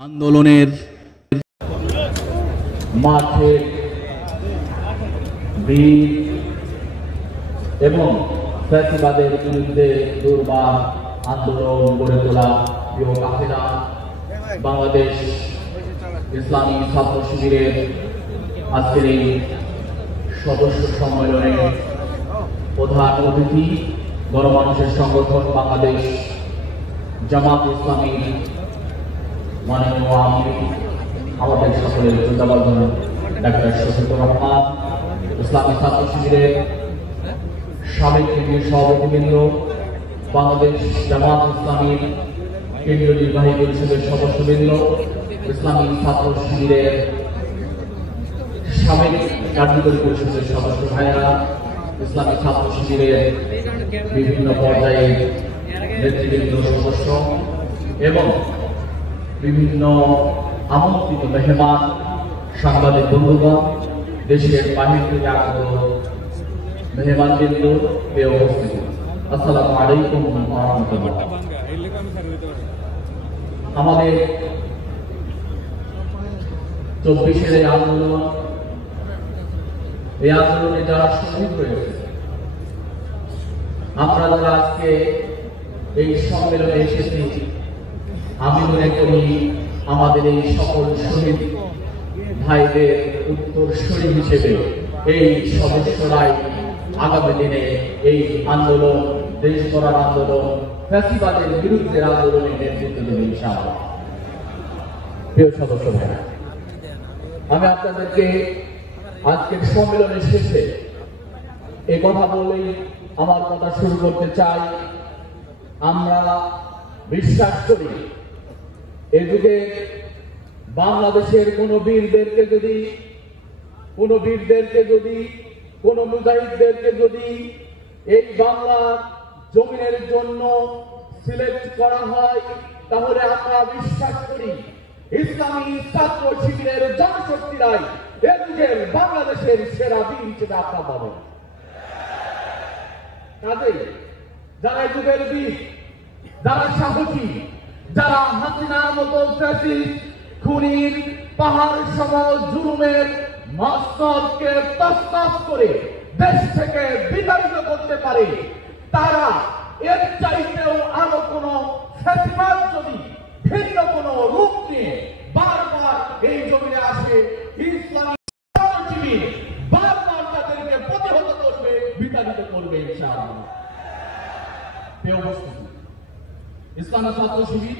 আন্দোলনের মাঠে বীর এবং ফ্যাসিবাদের বিরুদ্ধে দুর্বার আন্দোলন গড়ে তোলা প্রিয় কাফেলা বাংলাদেশ ইসলামী ছাত্র শিবিরের আজকের এই সদস্য সম্মেলনে প্রধান অতিথি গণমানুষের সংগঠন বাংলাদেশ জামাত ইসলামী মাননীয় আমির আমাদের সকলের শ্রদ্ধাভাজন ডাক্তার শফিকুর রহমান, ইসলামী ছাত্র শিবিরের সাবেক কেন্দ্রীয় সভাপতিবৃন্দ, বাংলাদেশ জামাত ইসলামীর কেন্দ্রীয় নির্বাহী পরিষদের সদস্যবৃন্দ, ইসলামী ছাত্র শিবিরের সাবেক কার্যকরী পরিষদের সদস্য ভাইয়েরা, ইসলামী ছাত্র শিবিরের বিভিন্ন পর্যায়ে নেতৃবৃন্দ সদস্য এবং বিভিন্ন আমন্ত্রিত মেহমান, সাংবাদিক বন্ধুগণ, দেশের বাহির থেকে আগত মেহমানবৃন্দ, প্রিয় উপস্থিতি, আসসালামু আলাইকুম ওয়া রাহমাতুল্লাহ। আমাদের 24-এর এই আন্দোলনে যারা শহীদ হয়েছে, আমরা যারা আজকে এই সম্মেলনে এসেছি, আমি মনে করি আমাদের এই সকল শহীদ ভাইদের উত্তরসূরি হিসেবে এই সদস্যরাই আগামী দিনে এই আন্দোলন, দেশ গড়ার আন্দোলন, ফ্যাসিবাদের বিরুদ্ধে আন্দোলনে নেতৃত্ব দেবে ইনশাআল্লাহ। প্রিয় সদস্য ভাইরা, আমি আপনাদেরকে আজকের সম্মেলনের শেষে এই কথা বলেই আমার কথা শুরু করতে চাই। আমরা বিশ্বাস করি এই যুগে বাংলাদেশের কোন বীরদেরকে যদি কোন মুজাহিদদেরকে যদি এই বাংলার জমিনের জন্য সিলেক্ট করা হয়, তাহলে আমরা বিশ্বাস করি ইসলামী ছাত্র শিবিরের জনশক্তিরাই এ যুগের বাংলাদেশের সেরা বীর হিসেবে আপনারা পাবেন। কাজেই যারা এ যুগের বীর, যারা সাহসী, যারা হাসিনার মতো ফ্যাসিস্ট খুনির পাহাড় সম জুলুমের মস্তকে তছনছ করে দেশ থেকে বিতাড়িত করতে পারে, তারা এর চাইতেও আরো কোন ফ্যাসিবাদ যদি ভিন্ন কোন রূপ নিয়ে বারবার এই জমিনে আসে, ইসলামী শিবির বারবার তাদেরকে প্রতিহত করবে, বিতাড়িত করবে ইনশাআল্লাহ। প্রিয় উপস্থিতি, ইসলামী ছাত্র শিবির